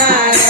my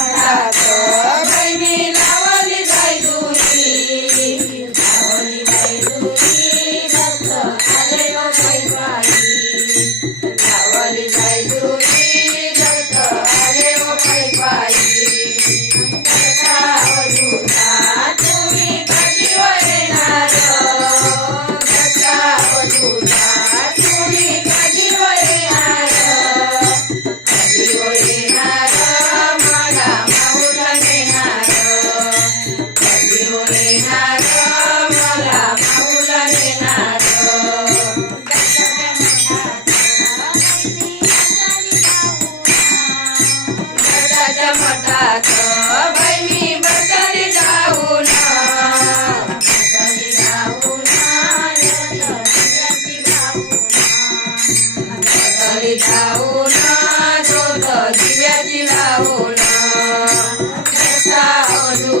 Caio.